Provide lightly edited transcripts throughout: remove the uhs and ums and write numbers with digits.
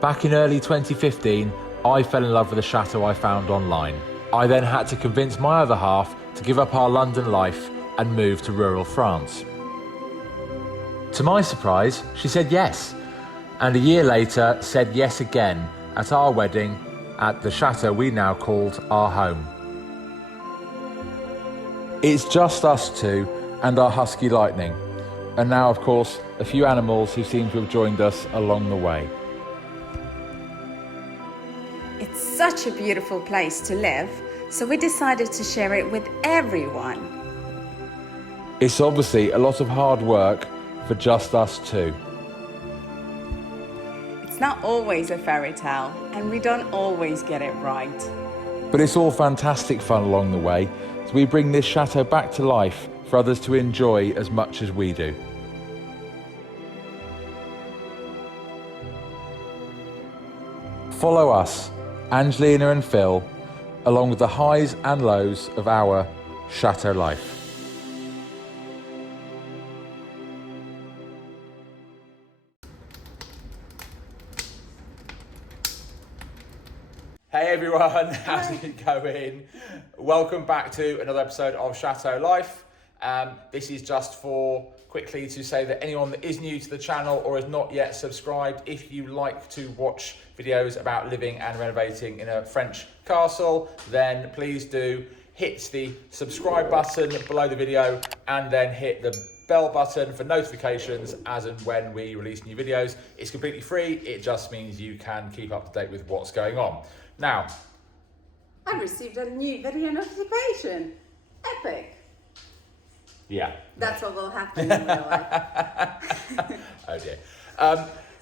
Back in early 2015, I fell in love with a chateau I found online. I then had to convince my other half to give up our London life and move to rural France. To my surprise, she said yes, and a year later said yes again at our wedding at the chateau we now called our home. It's just us two and our husky Lightning, and now of course a few animals who seem to have joined us along the way. It's such a beautiful place to live, so we decided to share it with everyone. It's obviously a lot of hard work for just us two. It's not always a fairy tale, and we don't always get it right. But it's all fantastic fun along the way, so we bring this chateau back to life for others to enjoy as much as we do. Follow us, Angelina and Phil, along with the highs and lows of our chateau life. Hey everyone, how's it going? Welcome back to another episode of Chateau Life. This is just for quickly to say that anyone that is new to the channel or is not yet subscribed, if you like to watch videos about living and renovating in a French castle, then please do hit the subscribe button below the video and then hit the bell button for notifications as and when we release new videos. It's completely free, it just means you can keep up to date with what's going on. Now, I received a new video notification. Epic. Yeah. That's what will happen in real life. Oh dear.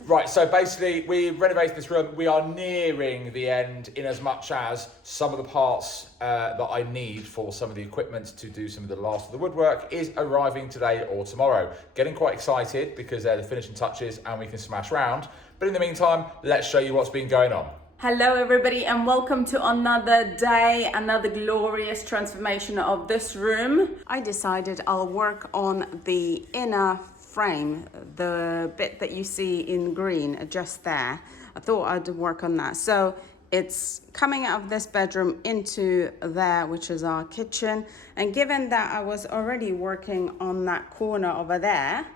Right, so basically we renovated this room. We are nearing the end in as much as some of the parts that I need for some of the equipment to do some of the last of the woodwork is arriving today or tomorrow. Getting quite excited because they're the finishing touches and we can smash round. But in the meantime, let's show you what's been going on. Hello everybody and welcome to another day, another glorious transformation of this room. I decided I'll work on the inner frame, the bit that you see in green just there. I thought I'd work on that. So it's coming out of this bedroom into there, which is our kitchen. And given that I was already working on that corner over there,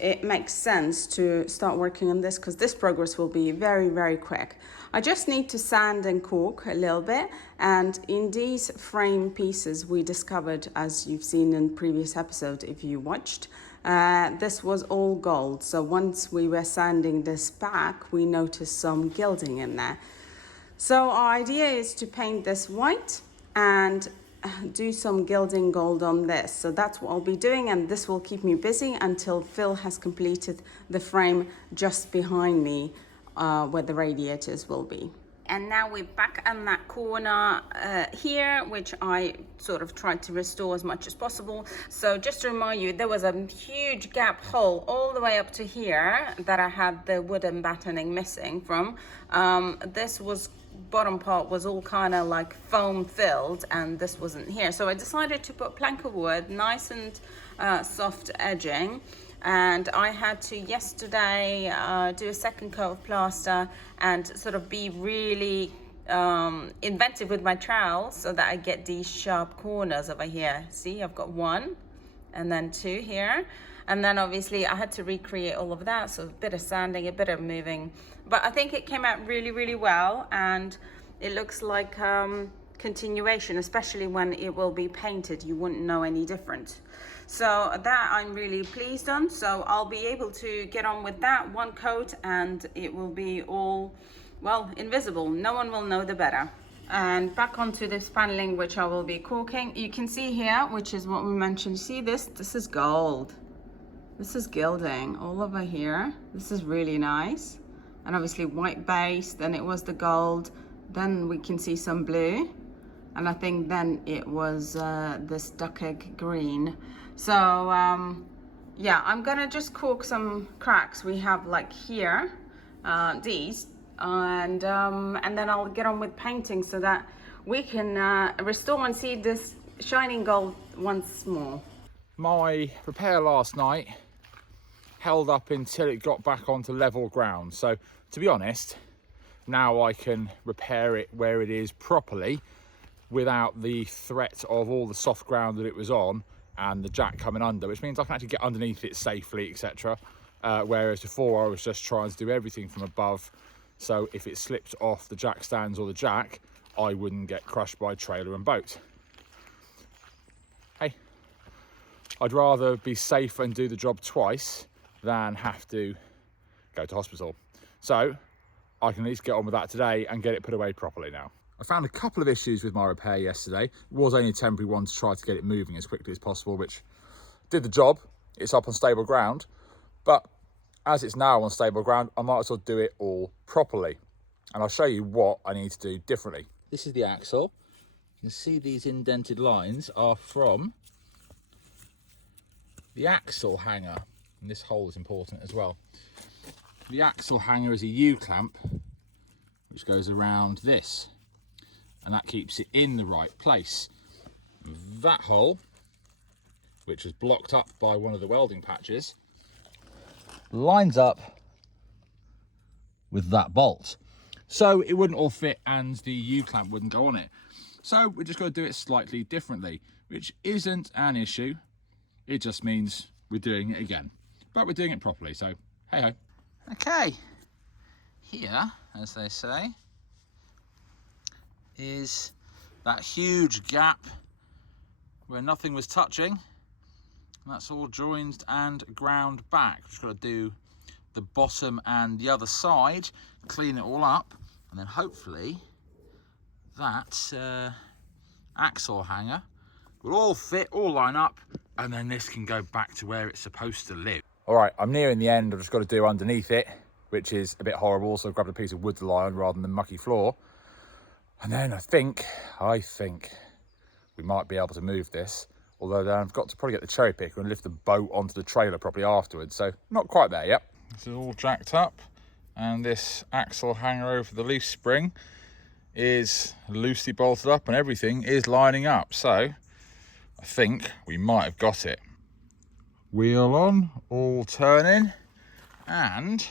it makes sense to start working on this because this progress will be very, very quick. I just need to sand and caulk a little bit, and in these frame pieces we discovered, as you've seen in previous episode if you watched, this was all gold. So once we were sanding this back, we noticed some gilding in there. So our idea is to paint this white and do some gilding gold on this. So that's what I'll be doing, and this will keep me busy until Phil has completed the frame just behind me where the radiators will be. And now we're back on that corner here, which I sort of tried to restore as much as possible. So just to remind you, there was a huge gap hole all the way up to here that I had the wooden battening missing from. This was bottom part was all kind of like foam filled and this wasn't here, so I decided to put plank of wood, nice and soft edging, and I had to yesterday do a second coat of plaster and sort of be really inventive with my trowel so that I get these sharp corners over here. See, I've got one and then two here, and then obviously I had to recreate all of that, so a bit of sanding, a bit of moving, but I think it came out really, really well, and it looks like continuation, especially when it will be painted. You wouldn't know any different. So that I'm really pleased on. So I'll be able to get on with that one coat and it will be all, well, invisible. No one will know the better. And back onto this paneling, which I will be caulking. You can see here, which is what we mentioned. See this? This is gold. This is gilding all over here. This is really nice. And obviously white base, then it was the gold. Then we can see some blue. And I think then it was this duck egg green. So yeah, I'm gonna just caulk some cracks we have like here, these, and then I'll get on with painting so that we can restore and see this shining gold once more. My repair last night held up until it got back onto level ground. So to be honest, now I can repair it where it is properly without the threat of all the soft ground that it was on and the jack coming under, which means I can actually get underneath it safely, etc. Whereas before I was just trying to do everything from above, so if it slipped off the jack stands or the jack, I wouldn't get crushed by trailer and boat. Hey, I'd rather be safe and do the job twice than have to go to hospital. So I can at least get on with that today and get it put away properly now. I found a couple of issues with my repair yesterday. It was only a temporary one to try to get it moving as quickly as possible, which did the job. It's up on stable ground, but as it's now on stable ground, I might as well do it all properly. And I'll show you what I need to do differently. This is the axle. You can see these indented lines are from the axle hanger. And this hole is important as well. The axle hanger is a U-clamp, which goes around this. And that keeps it in the right place. That hole, which was blocked up by one of the welding patches, lines up with that bolt. So it wouldn't all fit and the U-clamp wouldn't go on it. So we're just going to do it slightly differently, which isn't an issue. It just means we're doing it again. But we're doing it properly, so hey ho. Okay, here, as they say, is that huge gap where nothing was touching, and that's all joined and ground back. Just got to do the bottom and the other side, clean it all up, and then hopefully that axle hanger will all fit, all line up, and then this can go back to where it's supposed to live. All right, I'm nearing the end. I've just got to do underneath it, which is a bit horrible, so I grabbed a piece of wood to lie on rather than mucky floor. And then I think we might be able to move this, although then I've got to probably get the cherry picker and lift the boat onto the trailer properly afterwards, so not quite there yet. This is all jacked up, and this axle hanger over the leaf spring is loosely bolted up and everything is lining up, so I think we might have got it. Wheel on, all turning, and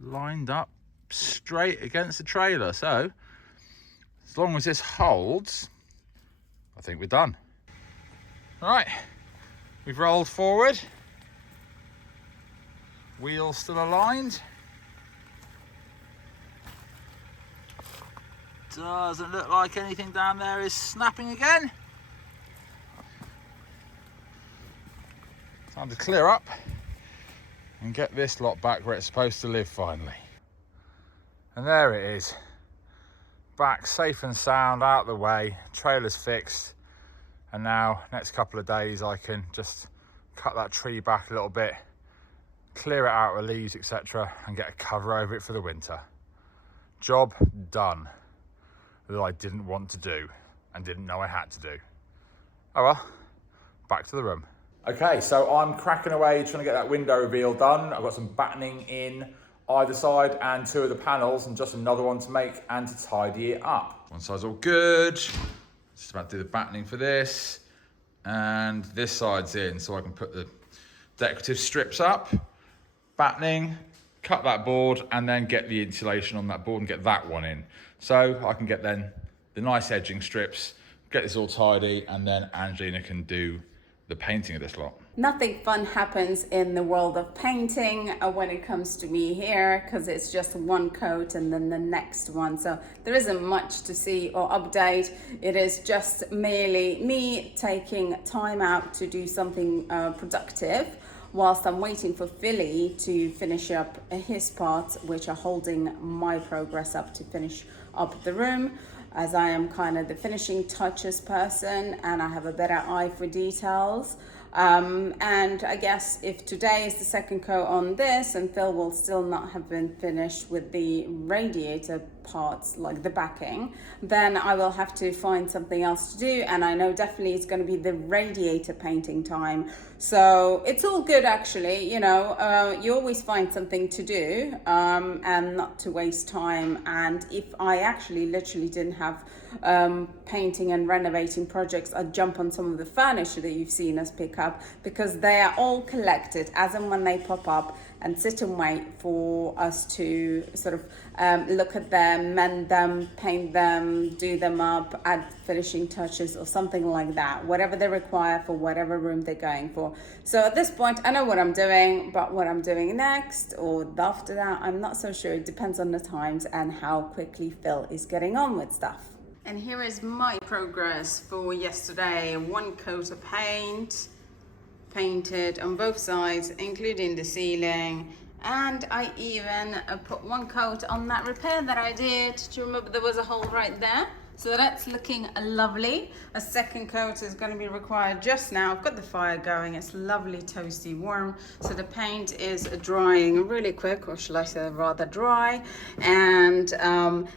lined up straight against the trailer. So as long as this holds, I think we're done. All right, we've rolled forward, wheels still aligned. Doesn't look like anything down there is snapping again. Time to clear up and get this lot back where it's supposed to live finally. And there it is, back safe and sound, out the way, trailer's fixed, and now next couple of days I can just cut that tree back a little bit, clear it out with leaves, etc., and get a cover over it for the winter. Job done, that I didn't want to do and didn't know I had to do. Oh well, back to the room. Okay, so I'm cracking away trying to get that window reveal done. I've got some battening in either side and two of the panels and just another one to make and to tidy it up. One side's all good. Just about to do the battening for this. And this side's in, so I can put the decorative strips up, battening, cut that board, and then get the insulation on that board and get that one in. So I can get then the nice edging strips, get this all tidy, and then Angelina can do the painting of this lot. Nothing fun happens in the world of painting when it comes to me here, because it's just one coat and then the next one, so there isn't much to see or update. It is just merely me taking time out to do something productive whilst I'm waiting for Philly to finish up his part, which are holding my progress up to finish up the room, as I am kind of the finishing touches person and I have a better eye for details. And I guess if today is the second coat on this and Phil will still not have been finished with the radiator parts, like the backing, then I will have to find something else to do, and I know definitely it's going to be the radiator painting time. So it's all good actually, you know, you always find something to do and not to waste time. And if I actually literally didn't have painting and renovating projects, I'd jump on some of the furniture that you've seen us pick up, because they are all collected as and when they pop up. and sit and wait for us to sort of look at them, mend them, paint them, do them up, add finishing touches or something like that, whatever they require for whatever room they're going for. So at this point, I know what I'm doing, but what I'm doing next or after that, I'm not so sure. It depends on the times and how quickly Phil is getting on with stuff. And here is my progress for yesterday. 1 coat of paint, painted on both sides, including the ceiling. And I even put 1 coat on that repair that I did. Do you remember there was a hole right there? So that's looking lovely. A 2nd coat is going to be required just now. I've got the fire going. It's lovely, toasty, warm. So the paint is drying really quick, or shall I say rather dry. And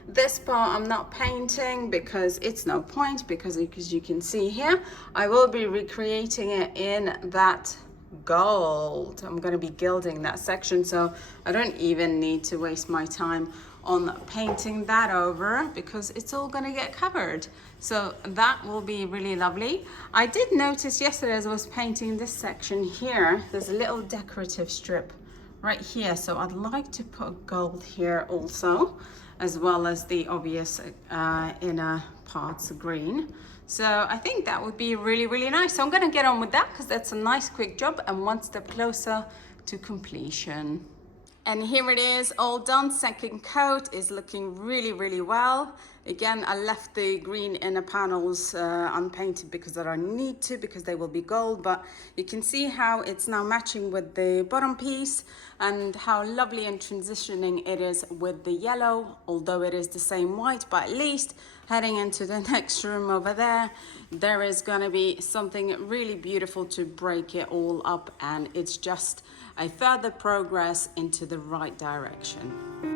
this part I'm not painting because it's no point, because as you can see here, I will be recreating it in that gold. I'm going to be gilding that section, so I don't even need to waste my time on painting that over because it's all going to get covered. So that will be really lovely. I did notice yesterday as I was painting this section here, there's a little decorative strip right here, so I'd like to put gold here also, as well as the obvious inner parts green. So I think that would be really, really nice. So I'm going to get on with that because that's a nice quick job and 1 step closer to completion. And here it is, all done. 2nd coat is looking really, really well. Again, I left the green inner panels unpainted because I don't need to, because they will be gold. But you can see how it's now matching with the bottom piece and how lovely and transitioning it is with the yellow, although it is the same white. But at least heading into the next room over there, there is going to be something really beautiful to break it all up. And it's just a further progress into the right direction.